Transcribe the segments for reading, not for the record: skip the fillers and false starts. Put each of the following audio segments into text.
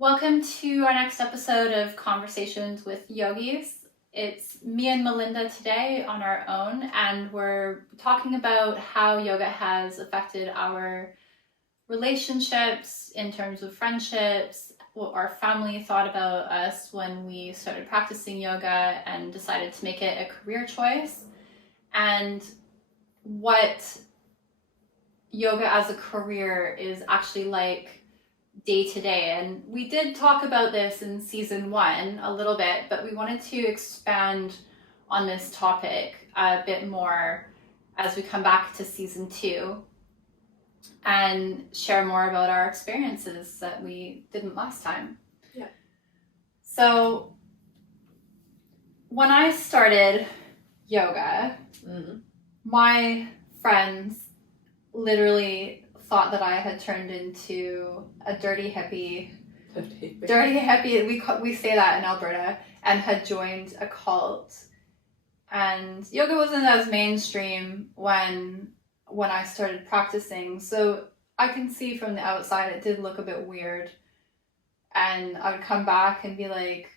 Welcome to our next episode of Conversations with Yogis. It's me and Melinda today on our own, and we're talking about how yoga has affected our relationships in terms of friendships, what our family thought about us when we started practicing yoga and decided to make it a career choice, and what yoga as a career is actually like day to day. And we did talk about this in season 1 a little bit, but we wanted to expand on this topic a bit more as we come back to season 2 and share more about our experiences that we didn't last time. Yeah. So when I started yoga, my friends literally thought that I had turned into a dirty hippie. We say that in Alberta, and had joined a cult. And yoga wasn't as mainstream when I started practicing, so I can see from the outside it did look a bit weird. And I would come back and be like,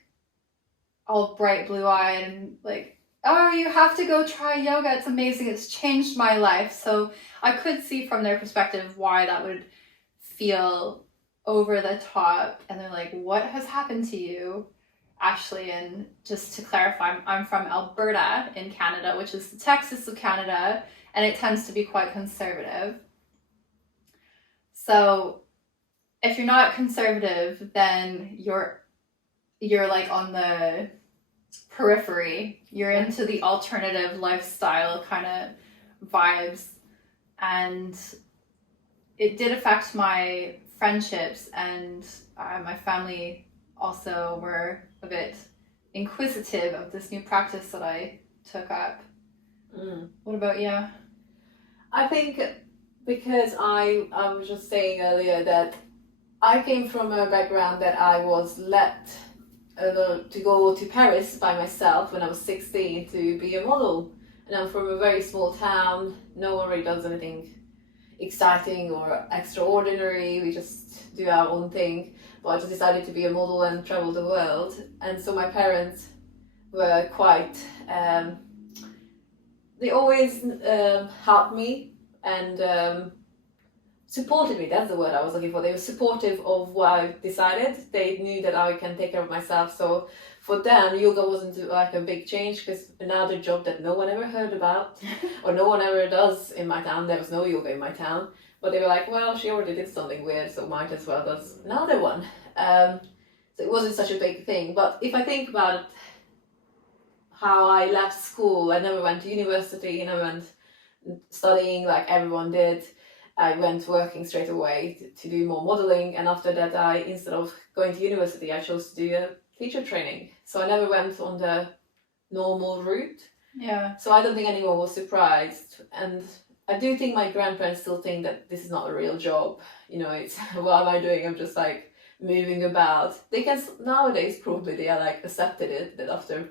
all bright blue-eyed and like, oh, you have to go try yoga, it's amazing, it's changed my life. So I could see from their perspective why that would feel over the top. And they're like, what has happened to you, Ashley? And just to clarify, I'm from Alberta in Canada, which is the Texas of Canada, and it tends to be quite conservative. So if you're not conservative, then you're like on the periphery. You're into the alternative lifestyle kind of vibes, and it did affect my friendships, and my family also were a bit inquisitive of this new practice that I took up. What about you? I think because I was just saying earlier that I came from a background that I was let to go to Paris by myself when I was 16 to be a model. And I'm from a very small town. No one really does anything exciting or extraordinary. We just do our own thing. But I just decided to be a model and travel the world. And so my parents were quite... they always helped me and supported me. That's the word I was looking for. They were supportive of what I decided. They knew that I can take care of myself. So for them, yoga wasn't like a big change, because another job that no one ever heard about or no one ever does in my town. There was no yoga in my town. But they were like, well, she already did something weird, so might as well do another one. So it wasn't such a big thing. But if I think about it, how I left school, I never went to university, I never went studying like everyone did. I went working straight away to do more modeling, and after that instead of going to university, I chose to do a teacher training. So I never went on the normal route. Yeah. So I don't think anyone was surprised, and I do think my grandparents still think that this is not a real job. You know, it's what am I doing? I'm just like moving about. They can nowadays probably they are like accepted it that after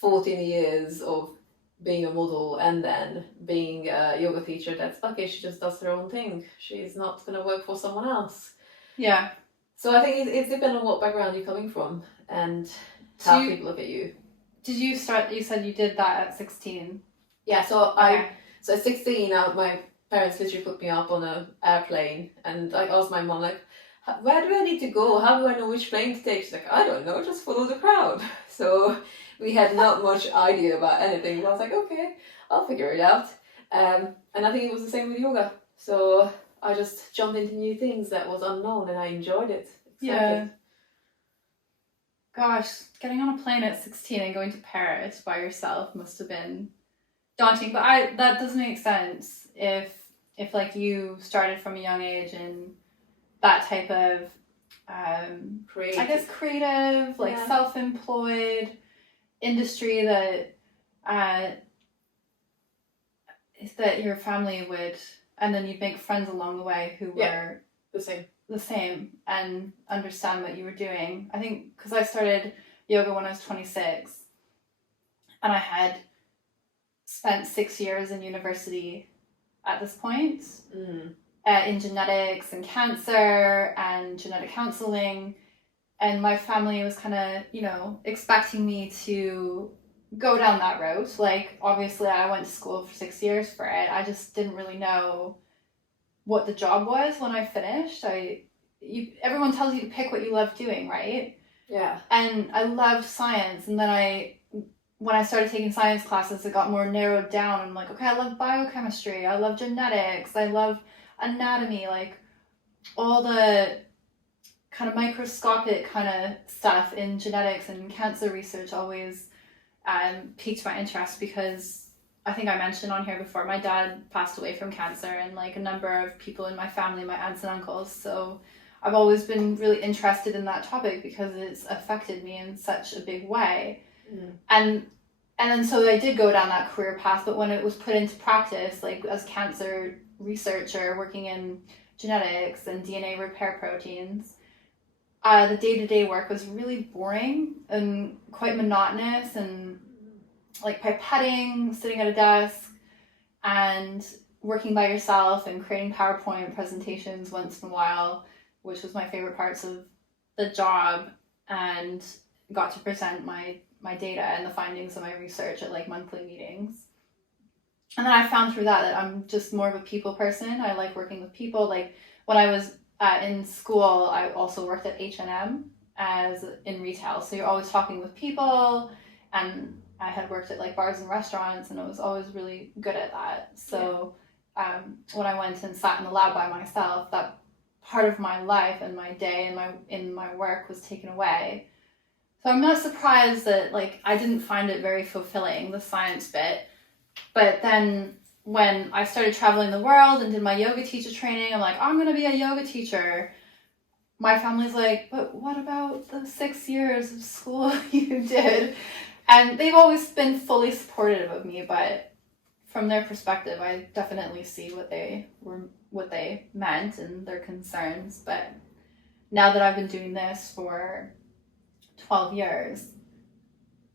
14 years of being a model and then being a yoga teacher, that's okay, she just does her own thing. She's not going to work for someone else. Yeah. So I think it depends on what background you're coming from and how people look at you. Did you start, you said you did that at 16? Yeah, so so at 16, my parents literally put me up on an airplane, and I asked my mom, like, where do I need to go? How do I know which plane to take? She's like, I don't know, just follow the crowd. So we had not much idea about anything. But I was like, okay, I'll figure it out. And I think it was the same with yoga. So I just jumped into new things that was unknown, and I enjoyed it. Yeah. Gosh, getting on a plane at 16 and going to Paris by yourself must have been daunting. But that does make sense if like you started from a young age in that type of creative. I guess creative, like self-employed industry that your family would, and then you'd make friends along the way who were the same and understand what you were doing. I think because I started yoga when I was 26, and I had spent 6 years in university at this point. In genetics and cancer and genetic counseling, and my family was kind of, you know, expecting me to go down that route. Like, obviously, I went to school for 6 years for it. I just didn't really know what the job was when I finished. Everyone tells you to pick what you love doing, right? Yeah. And I loved science, and then when I started taking science classes, it got more narrowed down. I'm like, okay, I love biochemistry, I love genetics, I love anatomy, like all the kind of microscopic kind of stuff in genetics and cancer research always piqued my interest, because I think I mentioned on here before, my dad passed away from cancer, and like a number of people in my family, my aunts and uncles. So I've always been really interested in that topic because it's affected me in such a big way. And then so I did go down that career path, but when it was put into practice, like as cancer researcher working in genetics and DNA repair proteins, the day-to-day work was really boring and quite monotonous, and like pipetting, sitting at a desk and working by yourself and creating PowerPoint presentations once in a while, which was my favorite parts of the job, and got to present my data and the findings of my research at like monthly meetings. And then I found through that I'm just more of a people person. I like working with people. Like when I was in school, I also worked at H&M as in retail. So you're always talking with people, and I had worked at like bars and restaurants, and I was always really good at that. So when I went and sat in the lab by myself, that part of my life and my day and in my work was taken away. So I'm not surprised that like I didn't find it very fulfilling, the science bit. But then when I started traveling the world and did my yoga teacher training, I'm like, I'm going to be a yoga teacher. My family's like, but what about the 6 years of school you did? And they've always been fully supportive of me, but from their perspective, I definitely see what they meant and their concerns. But now that I've been doing this for 12 years,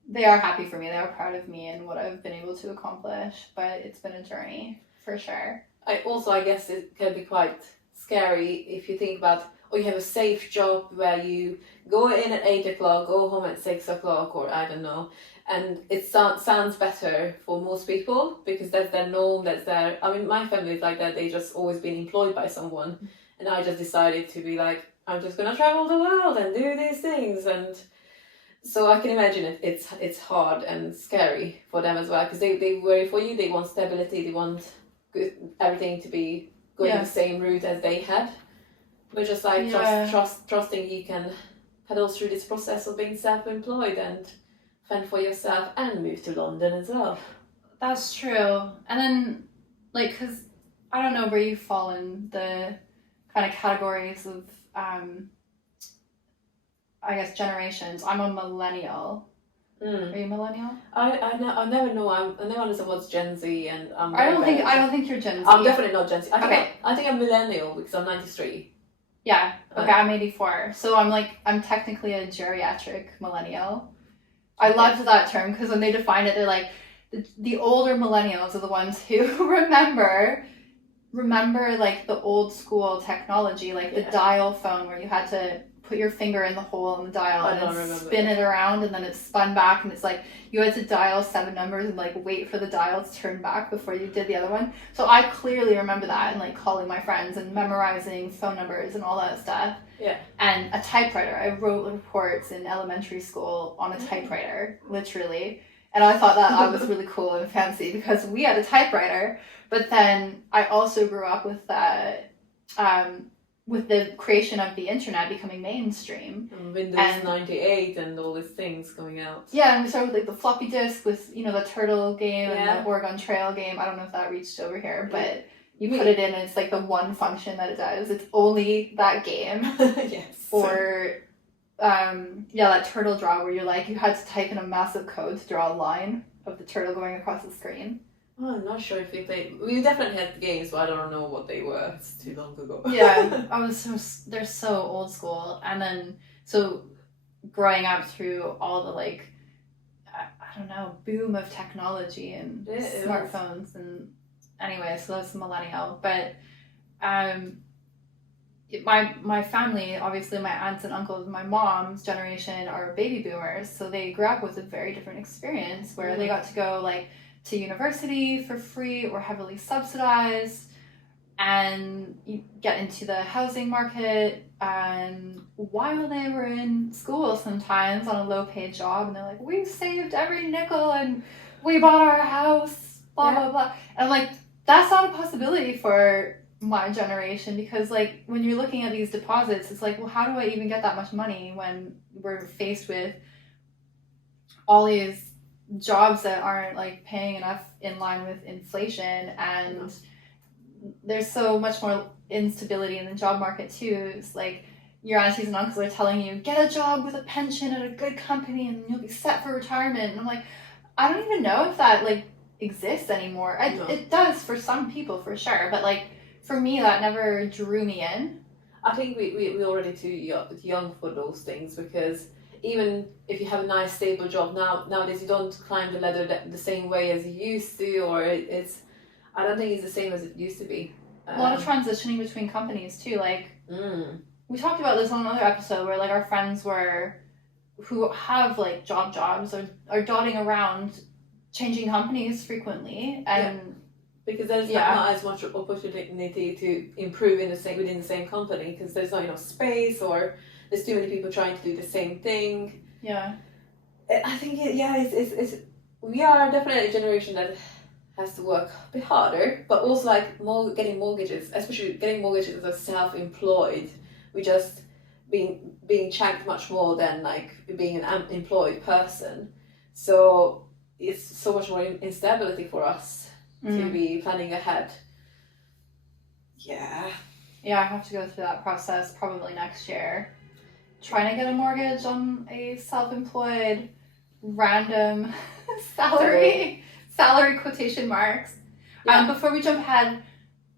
they are happy for me. They are proud of me and what I've been able to accomplish, but it's been a journey for sure. I guess it can be quite scary if you think about, you have a safe job where you go in at 8 o'clock, go home at 6 o'clock, or I don't know. And it sounds better for most people because that's their norm, that's their, I mean, my family is like that. They just always been employed by someone. And I just decided to be like, I'm just going to travel the world and do these things. And so I can imagine it's hard and scary for them as well, because they worry for you. They want stability. They want everything to be going the same route as they had. We're just like trusting you can pedal through this process of being self-employed and fend for yourself and move to London as well. That's true. And then, like, because I don't know where you fall in the kind of categories of, I guess, generations. I'm a millennial. Are you a millennial? I never know. I never understand what's Gen Z, and I don't think you're Gen Z. I'm definitely not Gen Z. Okay. I think I'm millennial because I'm 93. Yeah. Okay, I'm 84. So I'm technically a geriatric millennial. I loved that term because when they define it, they're like, the older millennials are the ones who remember like the old school technology, like the dial phone where you had to put your finger in the hole in the dial and then spin it around, and then it spun back, and it's like you had to dial 7 numbers and like wait for the dial to turn back before you did the other one. So I clearly remember that, and like calling my friends and memorizing phone numbers and all that stuff. Yeah. And a typewriter. I wrote reports in elementary school on a typewriter, literally. And I thought that I was really cool and fancy because we had a typewriter. But then I also grew up with that, with the creation of the internet becoming mainstream. And Windows 98 and all these things coming out. Yeah, and we started with like the floppy disk with, the Turtle game and the Oregon Trail game. I don't know if that reached over here, but you put it in and it's like the one function that it does. It's only that game. Yes. Or that turtle draw where you had to type in a massive code to draw a line of the turtle going across the screen. Oh, I'm not sure if we played. We definitely had games, but I don't know what they were. It's too long ago. Yeah, they're so old school. And then, so growing up through all the I don't know, boom of technology and smartphones and anyway, so that's millennial. But my family, obviously my aunts and uncles, my mom's generation are baby boomers, so they grew up with a very different experience where they got to go like to university for free or heavily subsidized, and you get into the housing market, and while they were in school sometimes on a low paid job, and they're like, we've saved every nickel and we bought our house, blah blah blah. And I'm like, that's not a possibility for my generation, because like when you're looking at these deposits, it's like, well, how do I even get that much money when we're faced with all these jobs that aren't like paying enough in line with inflation, and there's so much more instability in the job market too. It's like your aunties and uncles are telling you, get a job with a pension at a good company and you'll be set for retirement, and I'm like, I don't even know if that like exists anymore. It does for some people for sure, but like for me, that never drew me in. I think we're already too young for those things, because even if you have a nice stable job nowadays, you don't climb the ladder the same way as you used to, or I don't think it's the same as it used to be. A lot of transitioning between companies too. Like we talked about this on another episode where like our friends who have like jobs are dotting around changing companies frequently, and because there's not as much opportunity to improve within the same company, because there's not enough space, or there's too many people trying to do the same thing. I think it's we are definitely a generation that has to work a bit harder, but also like getting mortgages, especially getting mortgages as self-employed. We just being chanked much more than like being an employed person. So it's so much more instability for us to be planning ahead. Yeah, I have to go through that process probably next year. Trying to get a mortgage on a self-employed random salary quotation marks. Before we jump ahead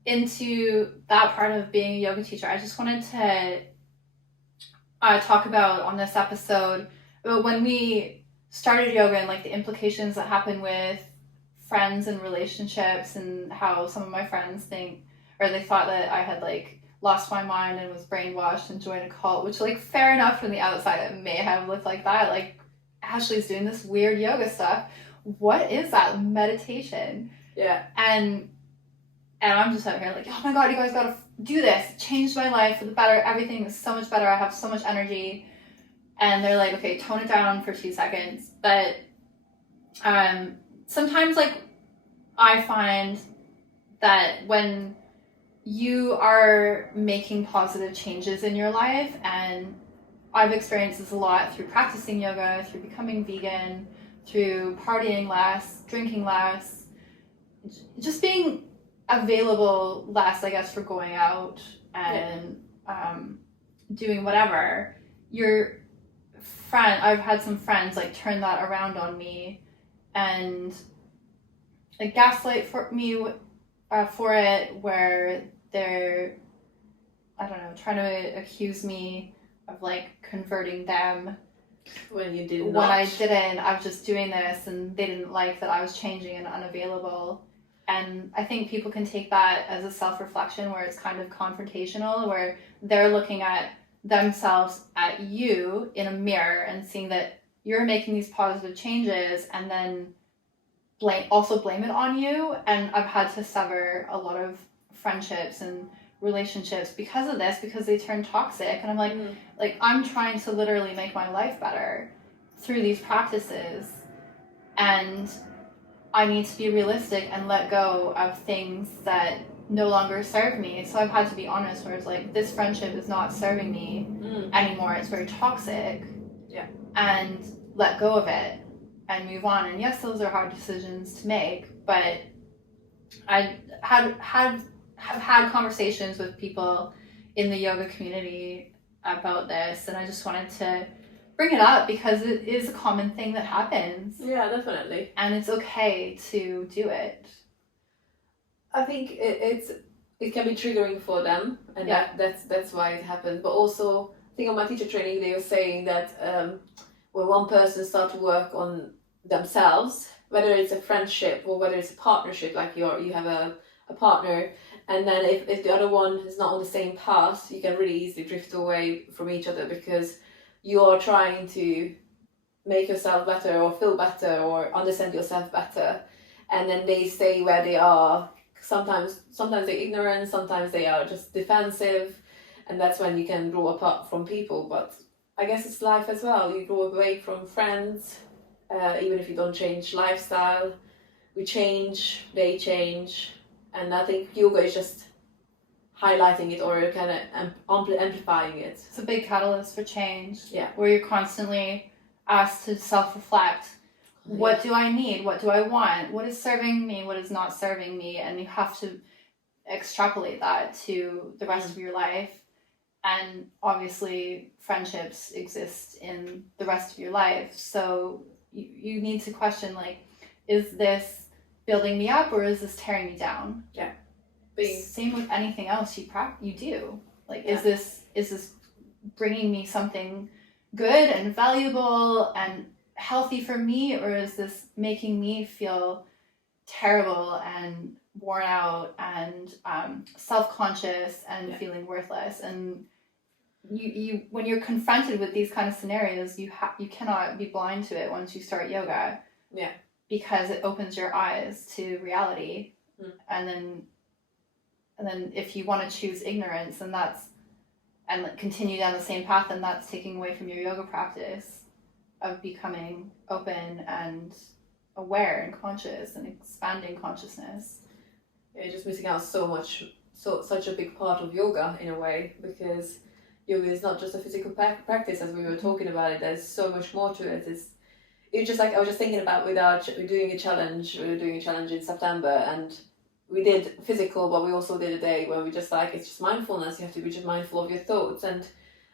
into that part of being a yoga teacher, I just wanted to talk about on this episode about when we started yoga and like the implications that happen with friends and relationships, and how some of my friends they thought that I had like lost my mind and was brainwashed and joined a cult, which like fair enough from the outside it may have looked like that, like Ashley's doing this weird yoga stuff. What is that? Meditation? And I'm just out here like, oh my god, you guys gotta do this. It changed my life for the better. Everything is so much better. I have so much energy. And they're like, okay, tone it down for 2 seconds. But sometimes like I find that when you are making positive changes in your life, and I've experienced this a lot through practicing yoga, through becoming vegan, through partying less, drinking less, just being available less, I guess, for going out and doing whatever. I've had some friends like turn that around on me and like gaslight me for it, where they're, I don't know, trying to accuse me of like converting them when you did not. When I didn't. I was just doing this, and they didn't like that I was changing and unavailable. And I think people can take that as a self-reflection where it's kind of confrontational, where they're looking at themselves at you in a mirror and seeing that you're making these positive changes, and then blame it on you. And I've had to sever a lot of friendships and relationships because of this, because they turn toxic. And I'm like I'm trying to literally make my life better through these practices, and I need to be realistic and let go of things that no longer serve me. So I've had to be honest, where it's like, this friendship is not serving me anymore. It's very toxic. And let go of it and move on. And yes, those are hard decisions to make, but I have had conversations with people in the yoga community about this, and I just wanted to bring it up because it is a common thing that happens. Yeah, definitely. And it's okay to do it. I think it can be triggering for them, and that's why it happens. But also, I think on my teacher training they were saying that when one person starts to work on themselves, whether it's a friendship or whether it's a partnership, like you have a partner, And then if the other one is not on the same path, you can really easily drift away from each other because you are trying to make yourself better or feel better or understand yourself better. And then they stay where they are. Sometimes they're ignorant, sometimes they are just defensive. And that's when you can grow apart from people. But I guess it's life as well. You grow away from friends, even if you don't change lifestyle. We change, they change. And I think yoga is just highlighting it or kind of amplifying it. It's a big catalyst for change. Yeah. Where you're constantly asked to self-reflect. What do I need? What do I want? What is serving me? What is not serving me? And you have to extrapolate that to the rest of your life. And obviously, friendships exist in the rest of your life. So you need to question, like, is this building me up or is this tearing me down? Yeah. Same with anything else you do. Like, Yeah. is this bringing me something good and valuable and healthy for me, or is this making me feel terrible and worn out and self-conscious and feeling worthless? And you when you're confronted with these kind of scenarios, you cannot be blind to it once you start yoga. Yeah. Because it opens your eyes to reality. And then if you want to choose ignorance, and continue down the same path, and that's taking away from your yoga practice of becoming open and aware and conscious and expanding consciousness. You're just missing out such a big part of yoga in a way, because yoga is not just a physical practice as we were talking about it. There's so much more to it. It's just like I was just thinking about we're doing a challenge. We were doing a challenge in September, and we did physical, but we also did a day where we just like, it's just mindfulness. You have to be just mindful of your thoughts. And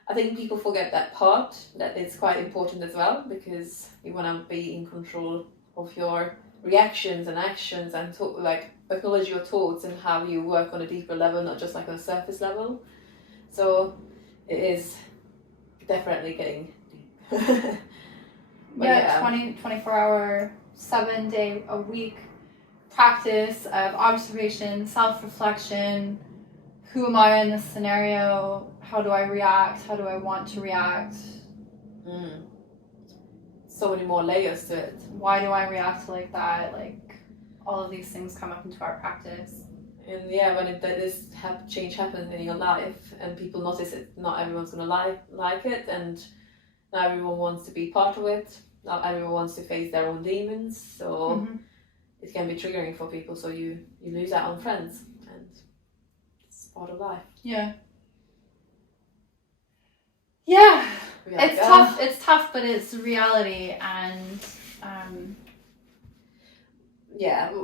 I think people forget that part, that it's quite important as well, because you want to be in control of your reactions and actions and acknowledge your thoughts and how you work on a deeper level, not just like on a surface level. So it is definitely getting deep. Yeah, 24-hour, 7-day-a-week practice of observation, self-reflection. Who am I in this scenario? How do I react? How do I want to react? So many more layers to it. Why do I react like that? Like, all of these things come up into our practice. And when this change happens in your life and people notice it, not everyone's going to like it, and not everyone wants to be part of it. Not everyone wants to face their own demons, so it can be triggering for people. So you lose out on friends, and it's part of life. Yeah. Yeah. It's tough. It's tough, but it's reality, and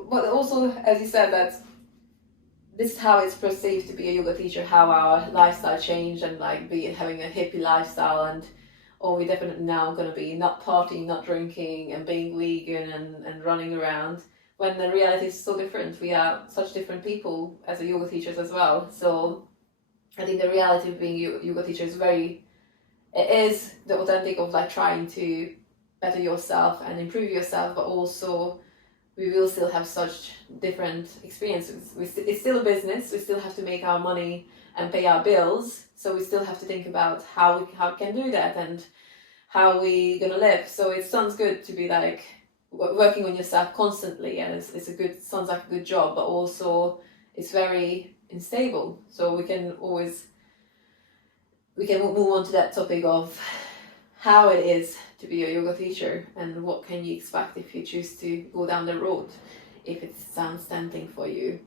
but also, as you said, that this is how it's perceived to be a yoga teacher, how our lifestyle changed, and like having a hippie lifestyle, and we're definitely now going to be not partying, not drinking, and being vegan and running around, when the reality is so different. We are such different people as a yoga teachers as well. So I think the reality of being a yoga teacher it is the authentic of like trying to better yourself and improve yourself, but also we will still have such different experiences. It's still a business. We still have to make our money and pay our bills. So we still have to think about how we can do that and how we gonna live. So it sounds good to be like working on yourself constantly, and sounds like a good job, but also it's very unstable. So we can move on to that topic of how it is to be a yoga teacher and what can you expect if you choose to go down the road, if it sounds tempting for you.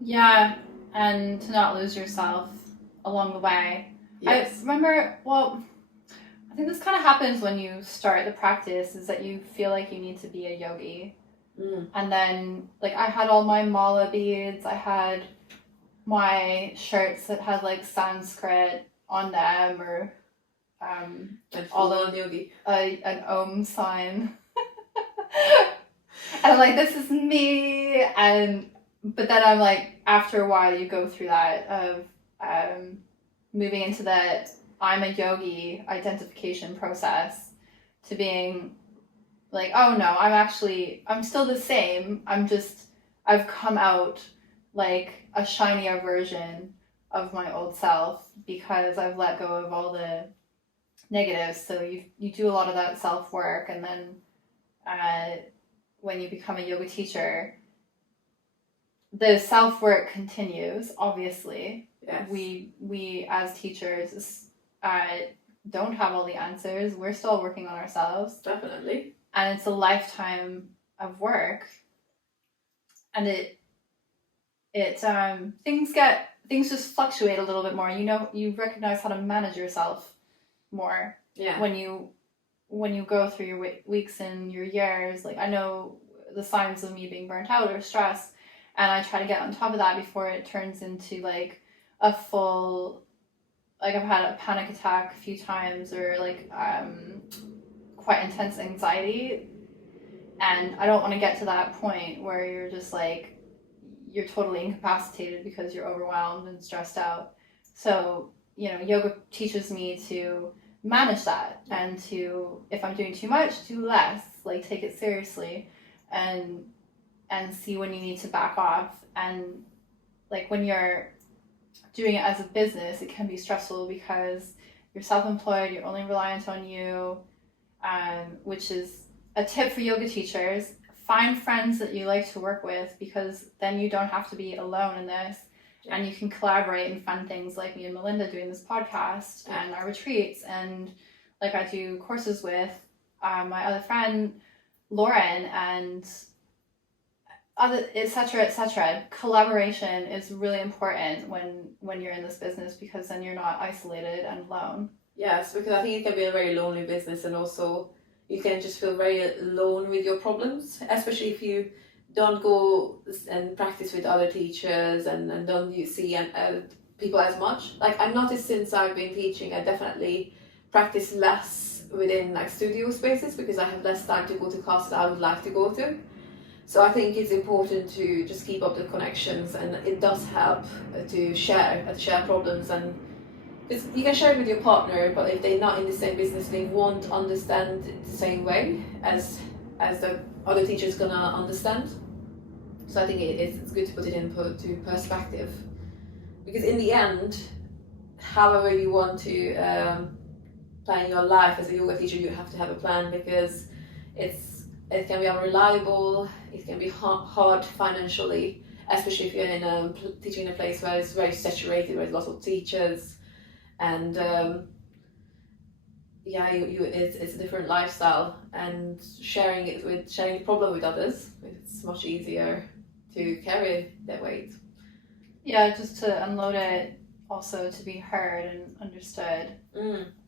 Yeah, and to not lose yourself along the way. Yes. I remember, I think this kind of happens when you start the practice, is that you feel like you need to be a yogi. And then, like, I had all my mala beads, I had my shirts that had like Sanskrit on them, or all the yogi, an Om sign. And I'm like, this is me. But then I'm like, after a while you go through that of moving into that I'm a yogi identification process, to being like, oh no, I'm still the same. I've come out like a shinier version of my old self because I've let go of all the negatives. So you do a lot of that self work, and then when you become a yoga teacher, the self work continues. Obviously, yes. We as teachers don't have all the answers. We're still working on ourselves. Definitely. And it's a lifetime of work. And things just fluctuate a little bit more. You recognize how to manage yourself more. Yeah. When you go through your weeks and your years. Like, I know the signs of me being burnt out or stressed, and I try to get on top of that before it turns into like a full, like, I've had a panic attack a few times, or like quite intense anxiety, and I don't want to get to that point where you're just like, you're totally incapacitated because you're overwhelmed and stressed out. So, yoga teaches me to manage that, and to, if I'm doing too much, do less, like take it seriously, and see when you need to back off. And like, when you're doing it as a business, it can be stressful because you're self-employed, you're only reliant on you, which is a tip for yoga teachers. Find friends that you like to work with, because then you don't have to be alone in this, and you can collaborate and fun things like me and Melinda doing this podcast and our retreats, and like I do courses with my other friend Lauren, and other, etc. Collaboration is really important when you're in this business, because then you're not isolated and alone. Yes, because I think it can be a very lonely business, and also you can just feel very alone with your problems, especially if you don't go and practice with other teachers, and don't you see people as much. Like, I've noticed since I've been teaching, I definitely practice less within like studio spaces, because I have less time to go to classes I would like to go to. So I think it's important to just keep up the connections, and it does help to share problems. And you can share it with your partner, but if they're not in the same business, they won't understand it the same way as the other teacher's gonna understand. So I think it's good to put it into perspective, because in the end, however you want to plan your life as a yoga teacher, you have to have a plan, because it can be unreliable, it can be hard financially, especially if you're teaching in a place where it's very saturated, where there's lots of teachers, and it's a different lifestyle, and sharing the problem with others, it's much easier to carry that weight. Yeah, just to unload it, also to be heard and understood.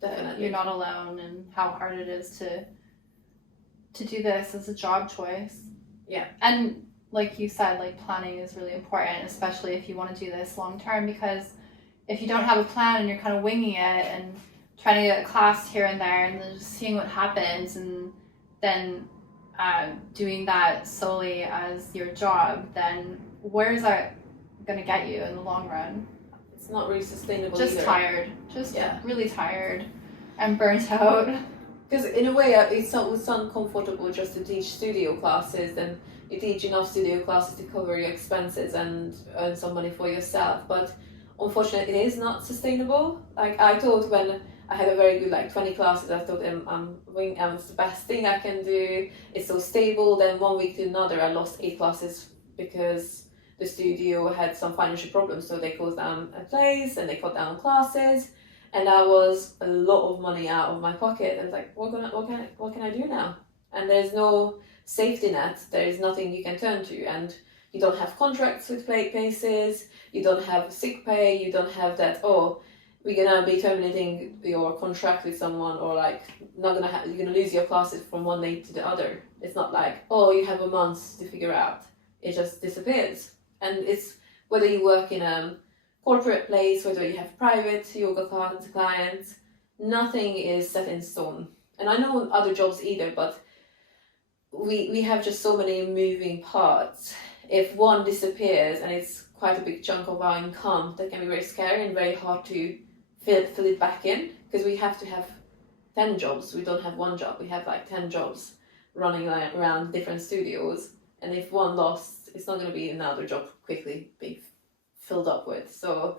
Definitely. You're not alone, and how hard it is to do this as a job choice. Yeah. And like you said, like, planning is really important, especially if you want to do this long term, because if you don't have a plan and you're kind of winging it and trying to get a class here and there and then just seeing what happens, and then doing that solely as your job, then where is that going to get you in the long run? It's not really sustainable. Just either. tired. Really tired and burnt out. Because in a way, it's uncomfortable just to teach studio classes, and you teach enough studio classes to cover your expenses and earn some money for yourself. But unfortunately, it is not sustainable. Like, I thought when I had a very good 20 classes, I thought it's the best thing I can do. It's so stable. Then one week to another, I lost 8 classes because the studio had some financial problems. So they closed down a place and they cut down classes. And that was a lot of money out of my pocket. And like, what can I do now? And there's no safety net. There is nothing you can turn to, and you don't have contracts with places. You don't have sick pay. You don't have that. Oh, we're gonna be terminating your contract with someone, or you're gonna lose your classes from one day to the other. It's not like, oh, you have a month to figure out. It just disappears. And it's whether you work in a corporate place, whether you have private yoga clients, nothing is set in stone. And I know other jobs either, but we have just so many moving parts. If one disappears, and it's quite a big chunk of our income, that can be very scary and very hard to fill it back in, because we have to have 10 jobs. We don't have one job, we have 10 jobs running around different studios, and if one lost, it's not going to be another job quickly being filled up with. So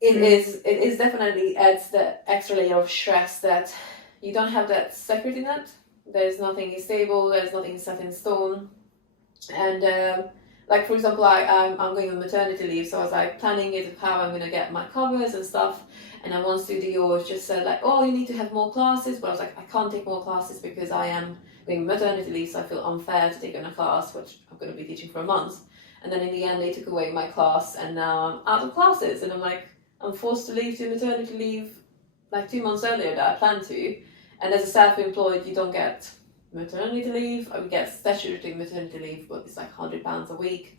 it is definitely adds the extra layer of stress that you don't have that security net. There's nothing stable, there's nothing set in stone. And like, for example, I'm going on maternity leave, so I was like planning it how I'm gonna get my covers and stuff. And then one studio just said like, oh, you need to have more classes, but I was like, I can't take more classes because I am going on maternity leave, so I feel unfair to take on a class which I'm going to be teaching for a month. And then in the end they took away my class, and now I'm out of classes, and I'm like, I'm forced to leave to maternity leave like 2 months earlier that I planned to. And as a self-employed, you don't get maternity leave. I would get statutory maternity leave, but it's like £100 a week.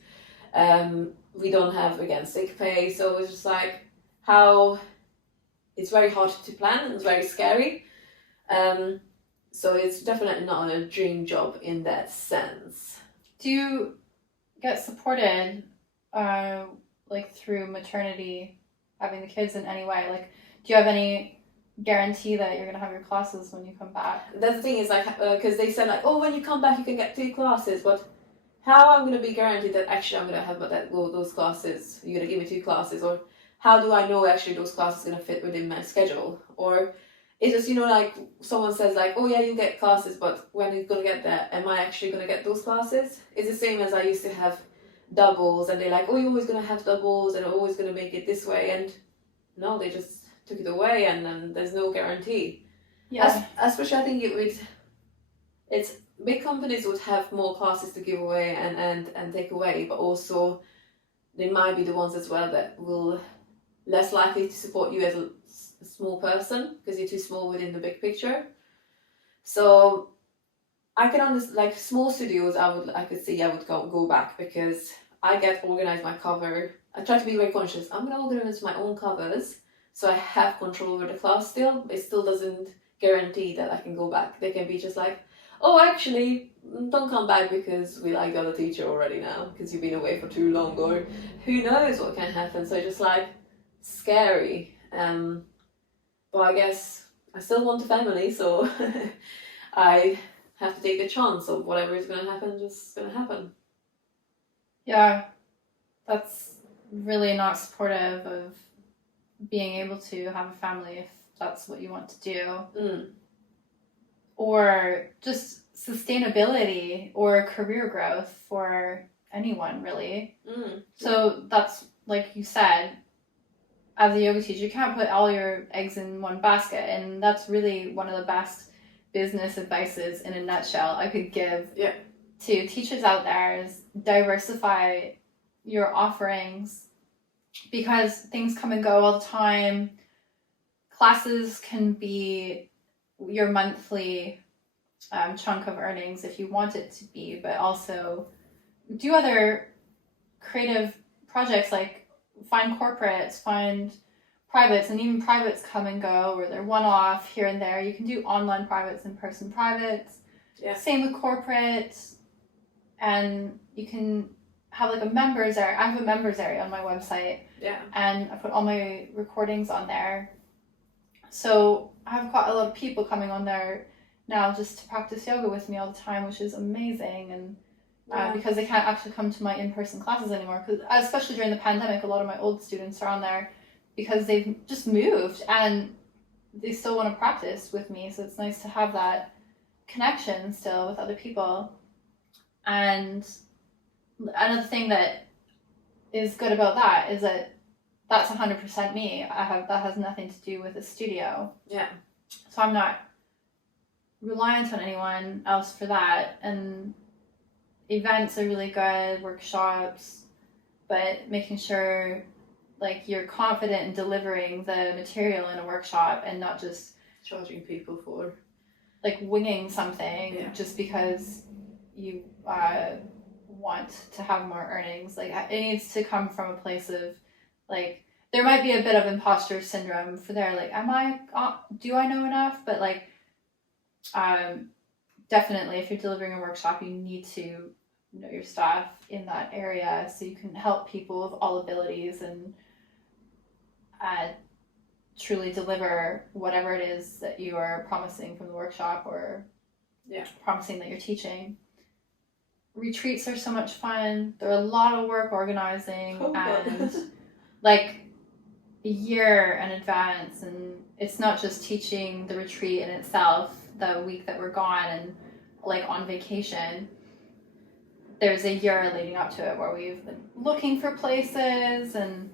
We don't have, again, sick pay, so it's just like how it's very hard to plan and it's very scary. So it's definitely not a dream job in that sense. Do you get supported, like through maternity, having the kids in any way? Like, do you have any guarantee that you're gonna have your classes when you come back? That's the thing is like, because they said like, oh, when you come back you can get 2 classes, but how I'm gonna be guaranteed that actually I'm gonna have those classes? You're gonna give me 2 classes, or how do I know actually those classes are gonna fit within my schedule? Or it's just, you know, like someone says like, oh yeah, you get classes, but when are you gonna get that? Am I actually gonna get those classes? It's the same as I used to have doubles, and they're like, oh, you're always gonna have doubles and you're always gonna make it this way, and no, they just took it away, and then there's no guarantee. Yeah. Especially I think it's big companies would have more classes to give away and take away, but also they might be the ones as well that will less likely to support you as a small person because you're too small within the big picture. So I can understand, like small studios, I could see I would go back because I get organized my cover. I try to be very conscious. I'm gonna organize my own covers, so I have control over the class still. It still doesn't guarantee that I can go back. They can be just like, oh, actually, don't come back because we like the other teacher already now because you've been away for too long, or who knows what can happen. So just like scary. But I guess I still want a family, so I have to take the chance of whatever is going to happen, just going to happen. Yeah, that's really not supportive of being able to have a family if that's what you want to do. Or just sustainability or career growth for anyone, really. So that's, like you said, as a yoga teacher, you can't put all your eggs in one basket, and that's really one of the best business advices in a nutshell I could give to teachers out there is diversify your offerings, because things come and go all the time. Classes can be your monthly chunk of earnings if you want it to be, but also do other creative projects, like find corporates, find privates, and even privates come and go, or they're one-off here and there. You can do online privates, in-person privates. Same with corporates. And you can have like a members area. I have a members area on my website. And I put all my recordings on there. So I have quite a lot of people coming on there now just to practice yoga with me all the time, which is amazing. And because they can't actually come to my in-person classes anymore, because especially during the pandemic, a lot of my old students are on there because they've just moved and they still want to practice with me. So it's nice to have that connection still with other people. And another thing that is good about that is that that's 100% me. That has nothing to do with the studio. So I'm not reliant on anyone else for that. And events are really good, workshops, but making sure like you're confident in delivering the material in a workshop and not just charging people for like winging something just because you want to have more earnings. Like it needs to come from a place of like, there might be a bit of imposter syndrome for there, like, do I know enough? But like definitely if you're delivering a workshop, you need to know your stuff in that area so you can help people of all abilities and truly deliver whatever it is that you are promising from the workshop or promising that you're teaching. retreats are so much fun. They're a lot of work organizing and like a year in advance, and it's not just teaching the retreat in itself the week that we're gone and like on vacation. There's a year leading up to it where we've been looking for places and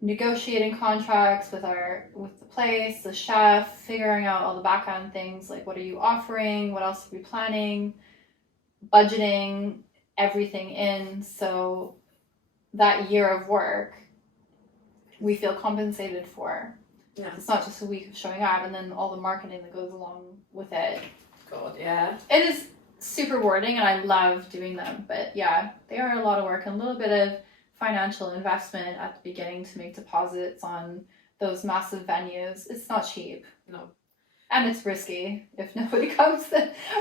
negotiating contracts with the place, the chef, figuring out all the background things like what are you offering, what else are we planning, budgeting everything in, so that year of work we feel compensated for. Yeah. It's not just a week of showing up and then all the marketing that goes along with it. God, yeah. It is super rewarding and I love doing them, but yeah, they are a lot of work and a little bit of financial investment at the beginning to make deposits on those massive venues. It's not cheap. No. And it's risky if nobody comes.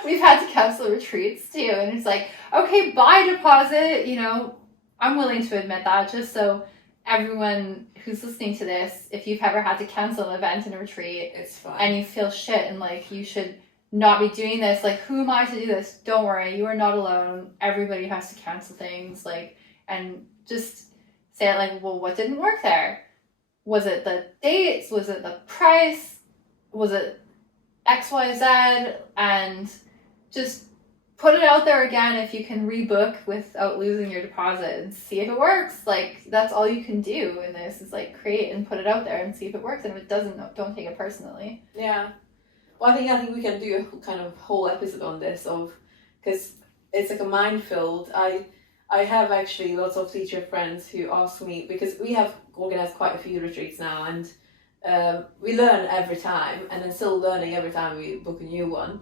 We've had to cancel retreats too, and it's like, okay, buy deposit, you know, I'm willing to admit that just so everyone who's listening to this, if you've ever had to cancel an event in a retreat, it's fine. And you feel shit and like you should not be doing this, like who am I to do this? Don't worry, you are not alone. Everybody has to cancel things, like, and just say it like, well, what didn't work there? Was it the dates? Was it the price? Was it XYZ? And just put it out there again if you can rebook without losing your deposit and see if it works. Like, that's all you can do in this is like create and put it out there and see if it works. And if it doesn't, don't take it personally. Yeah. Well, I think we can do a kind of whole episode on this because it's like a minefield. I have actually lots of teacher friends who ask me, because we have organized quite a few retreats now, and we learn every time, and I'm still learning every time we book a new one.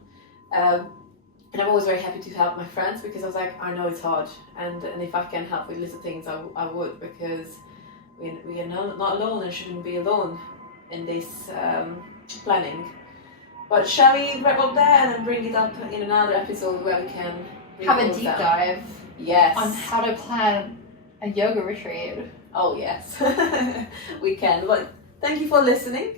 And I'm always very happy to help my friends, because I was like, I know it's hard, and if I can help with little things, I would, because we are not alone and shouldn't be alone in this planning. But shall we wrap up there and then bring it up in another episode where we can have a deep dive. Yes. On how to plan a yoga retreat. Oh yes, we can. But thank you for listening.